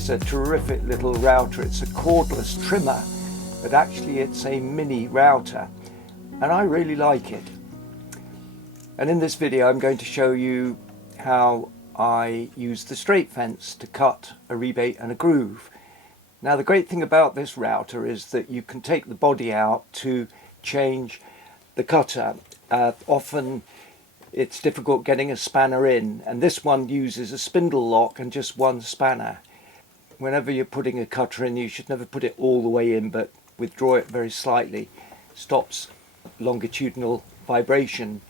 is a terrific little router. It's a cordless trimmer, but actually it's a mini router, and I really like it. And in this video I'm going to show you how I use the straight fence to cut a rebate and a groove. Now the great thing about this router is that you can take the body out to change the cutter. Often it's difficult getting a spanner in, and this one uses a spindle lock and just one spanner. Whenever you're putting a cutter in, you should never put it all the way in, but withdraw it very slightly. Stops longitudinal vibration.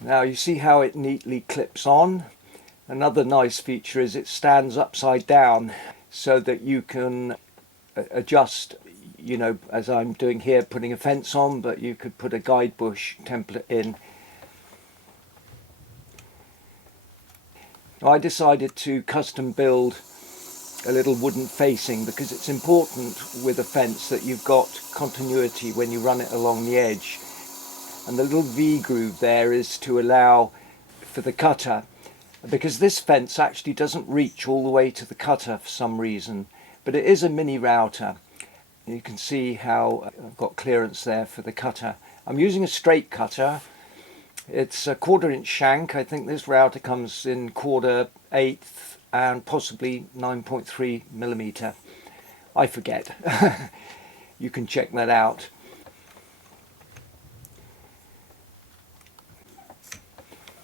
Now you see how it neatly clips on. Another nice feature is it stands upside down so that you can adjust, you know, as I'm doing here, putting a fence on, but you could put a guide bush template in. I decided to custom build a little wooden facing because it's important with a fence that you've got continuity when you run it along the edge. And the little V groove there is to allow for the cutter, because this fence actually doesn't reach all the way to the cutter for some reason, but it is a mini router. You can see how I've got clearance there for the cutter. I'm using a straight cutter. It's a 1/4 inch shank. I think this router comes in 1/4 and possibly 9.3 millimeter. I forget. You can check that out.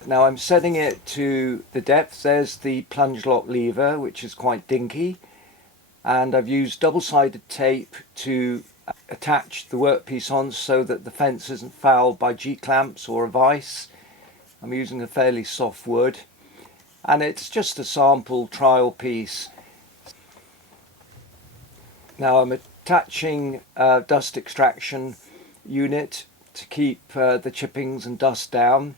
Now I'm setting it to the depth. There's the plunge lock lever, which is quite dinky, and I've used double-sided tape to attach the workpiece on so that the fence isn't fouled by G-clamps or a vise. I'm using a fairly soft wood, and it's just a sample trial piece. Now I'm attaching a dust extraction unit to keep the chippings and dust down.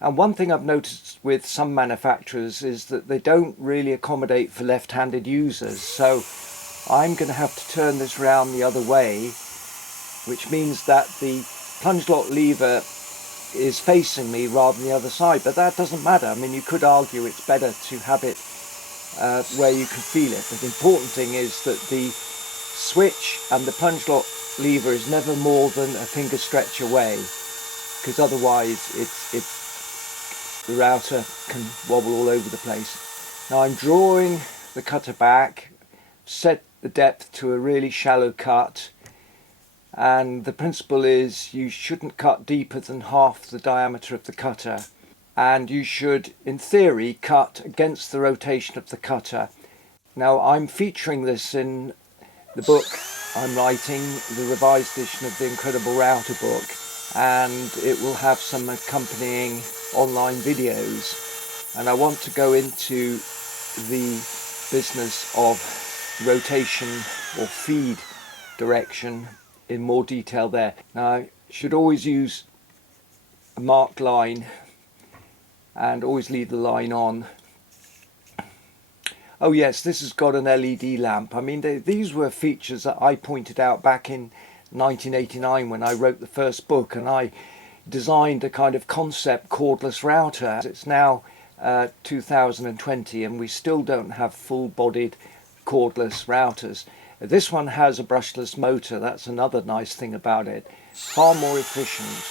And one thing I've noticed with some manufacturers is that they don't really accommodate for left-handed users, so I'm going to have to turn this round the other way, which means that the plunge lock lever is facing me rather than the other side, but that doesn't matter. I mean, you could argue it's better to have it where you can feel it, but the important thing is that the switch and the plunge lock lever is never more than a finger stretch away, because otherwise the router can wobble all over the place. Now I'm drawing the cutter back, set the depth to a really shallow cut, and the principle is you shouldn't cut deeper than half the diameter of the cutter, and you should in theory cut against the rotation of the cutter. Now I'm featuring this in the book I'm writing, the revised edition of the Incredible Router book, and it will have some accompanying online videos, and I want to go into the business of rotation or feed direction in more detail there. Now I should always use a marked line and always leave the line on. Oh yes, this has got an LED lamp. I mean, these were features that I pointed out back in 1989 when I wrote the first book, and I designed a kind of concept cordless router. It's now 2020 and we still don't have full-bodied cordless routers. This one has a brushless motor. That's another nice thing about it. Far more efficient.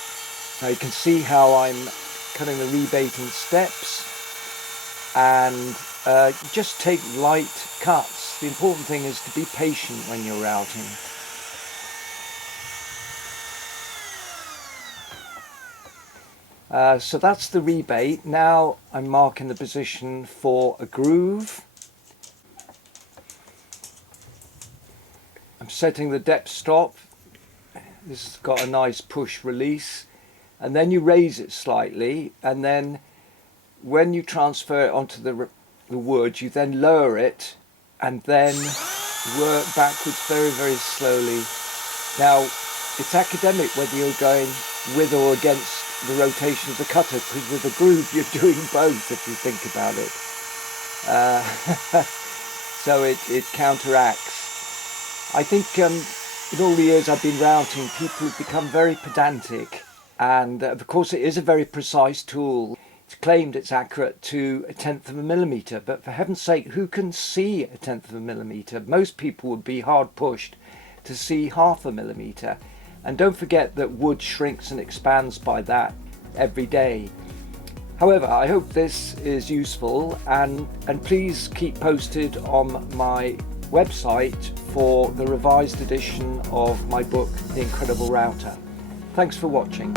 Now you can see how I'm cutting the rebate in steps, and just take light cuts. The important thing is to be patient when you're routing. So that's the rebate. Now I'm marking the position for a groove. I'm setting the depth stop. This has got a nice push release, and then you raise it slightly, and then when you transfer it onto the wood you then lower it and then work backwards very, very slowly. Now it's academic whether you're going with or against the rotation of the cutter, because with a groove you're doing both if you think about it. So it counteracts. I think in all the years I've been routing, people have become very pedantic, and of course it is a very precise tool. It's claimed it's accurate to 1/10 of a millimetre, but for heaven's sake, who can see 1/10 of a millimetre? Most people would be hard pushed to see 1/2 a millimetre. And don't forget that wood shrinks and expands by that every day. However, I hope this is useful, and please keep posted on my website for the revised edition of my book, The Incredible Router. Thanks for watching.